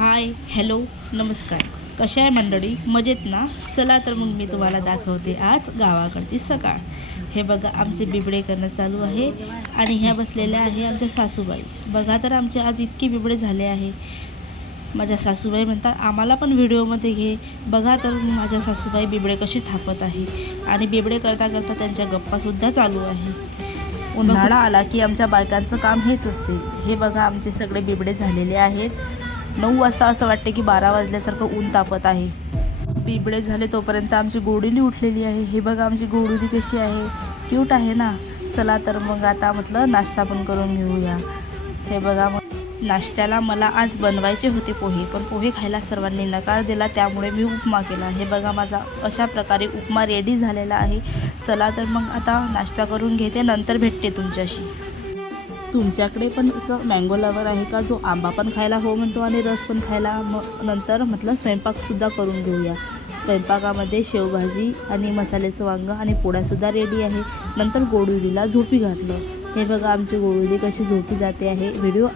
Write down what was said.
Hi hello नमस्कार. कशा आहे मंडळी? मजेत ना? चला तर मग मी तुम्हाला दाखवते आज गावाकडची सकाळ. हे बघा आमचे बिबडे करणं चालू आहे आणि ह्या बसलेल्या आहे आमच्या सासूबाई. बघा तर आमचे आज इतके बिबडे झाले आहे. माझ्या सासूबाई म्हणतात आम्हाला पण व्हिडिओमध्ये घे. बघा तर माझ्या सासूबाई बिबडे कसे थापत आहे आणि बिबडे करता करता त्यांच्या गप्पासुद्धा चालू आहे. उन्हाळा आला की आमच्या बायकांचं काम हेच असते. हे बघा आमचे सगळे बिबडे झालेले आहेत. 9 वाजता असं वाटते की 12 वाजल्यासारखं ऊन तापत आहे. बिबडे झाले तोपर्यंत आमची गोडुली उठलेली आहे. हे बघा आमची गोडुली कशी आहे, क्यूट आहे ना. चला तर मग आता म्हटलं नाश्ता पण करून घेऊया. हे बघा मग नाश्त्याला मला आज बनवायचे होते पोहे, पण पोहे खायला सर्वांनी नकार दिला, त्यामुळे मी उपमा केला. हे बघा माझा अशा प्रकारे उपमा रेडी झालेला आहे. चला तर मग आता नाश्ता करून घेते, नंतर भेटते तुमच्याशी. तुमच्याकडे पण असं मँगो लवर आहे का, जो आंबा पण खायला हो म्हणतो आणि रस पण खायला? मग नंतर म्हटलं स्वयंपाकसुद्धा करून घेऊया. स्वयंपाकामध्ये शेवभाजी आणि मसाल्याचं वांगं आणि पोळ्यासुद्धा रेडी आहे. नंतर गोडुलीला झोपी घातलं. हे बघा आमची गोडुली कशी झोपी जाते आहे. व्हिडिओ